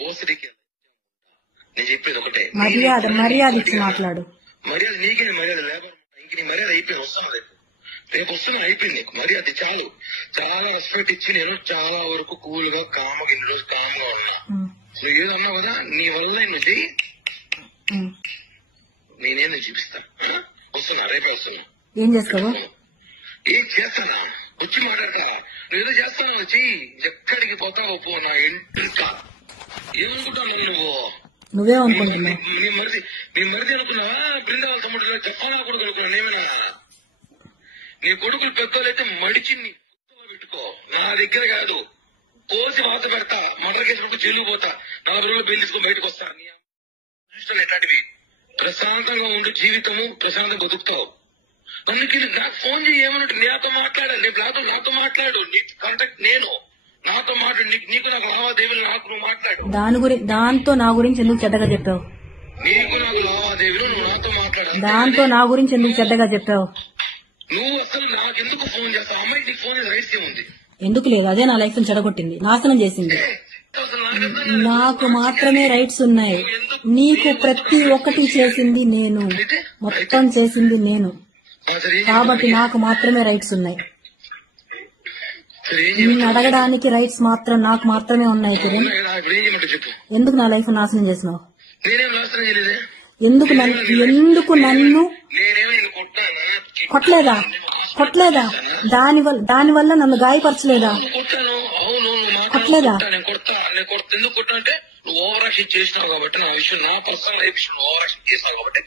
బోసడికి నేను చెప్పేది ఒకటే, మర్యాద ఇచ్చి మాట్లాడు. మర్యాద నీకే, మర్యాద లేబర్ ఇంక నీ మర్యాద అయిపోయింది. వస్తాను రేపు వస్తున్నా, అయిపోయింది నీకు మర్యాద. చాలు, చాలా రెస్పెక్ట్ ఇచ్చి నేను చాలా వరకు కూల్ గా కామ్గా ఇన్ని రోజులు కామ్గా ఉన్నా. నువ్వు ఏదో అన్నావు కదా, నీ వల్ల నువ్వు చెయ్యి, నేనేం చూపిస్తా. వస్తున్నా, రేపే వస్తున్నా. ఏం చేస్తావు? ఏం చేస్తానా, వచ్చి మాట్లాడతా. నువ్వేదో చేస్తాను చెయ్యి, ఎక్కడికి పోతావు పో. నా ఇంటికా ఏమనుకుంటావు నువ్వే అనుకుంటున్నావు? నీ మరిది అనుకున్నావా? బృందావన తమ్ముడు చెప్పాలా కొడుకు అనుకున్నా? నేమన్నా నీ కొడుకులు పెద్దోళ్ళైతే మడిచి నీ పెట్టుకో, నా దగ్గర కాదు. కోసి వాత పెడతా, మటర్ కేసు పట్టు జైలు పోతా, 40 రోజులు బెయిల్ తీసుకుని బయటకు వస్తా. ఎట్లాంటివి ప్రశాంతంగా ఉండి జీవితము ప్రశాంతంగా బతుకుతావు. అందుకే నాకు ఫోన్ చేయి, ఏమన్నట్టు నాతో మాట్లాడాలి. నాతో మాట్లాడు, నీ కాంటాక్ట్ నేను, నాతో మాట్లాడు. నీకు నాకు లావాదేవీలు, నాకు నువ్వు మాట్లాడు. దాంతో నా గురించి ఎందుకు చెడ్డగా చెప్పావు? నీకు నాకు లావాదేవీలు, నువ్వు నాతో మాట్లాడు. దాంతో నా గురించి ఎందుకు చెడ్డగా చెప్పావు? నువ్వు అసలు నాకెందుకు ఫోన్ చేస్తావు? అమ్మాయికి నీకు ఫోన్ చేసే రైట్స్ ఏముంది? ఎందుకు లేదు? అదే నా లైఫ్ ని చెడగొట్టింది, నాశనం చేసింది. నాకు మాత్రమే రైట్స్ ఉన్నాయి, నీకు ప్రతి ఒక్కటి చేసింది నేను, మొత్తం చేసింది నేను, కాబట్టి నాకు మాత్రమే రైట్స్ ఉన్నాయి. నిన్ను అడగడానికి రైట్స్ మాత్రం నాకు మాత్రమే ఉన్నాయి. కిరణ్, ఎందుకు నా లైఫ్ నాశనం చేసినావు? ఎందుకు నన్ను కొట్టలేదా? దానివల్ల నన్ను గాయపరచలేదా? కొట్టలేదా? ఎందుకు కొట్టా అంటే నువ్వు ఓవర్ యాక్షన్ చేసినావు కాబట్టి, నా విషయం, నా పర్సనల్ లైఫ్ విషయం ఓవర్ యాక్షన్ చేసినావు కాబట్టి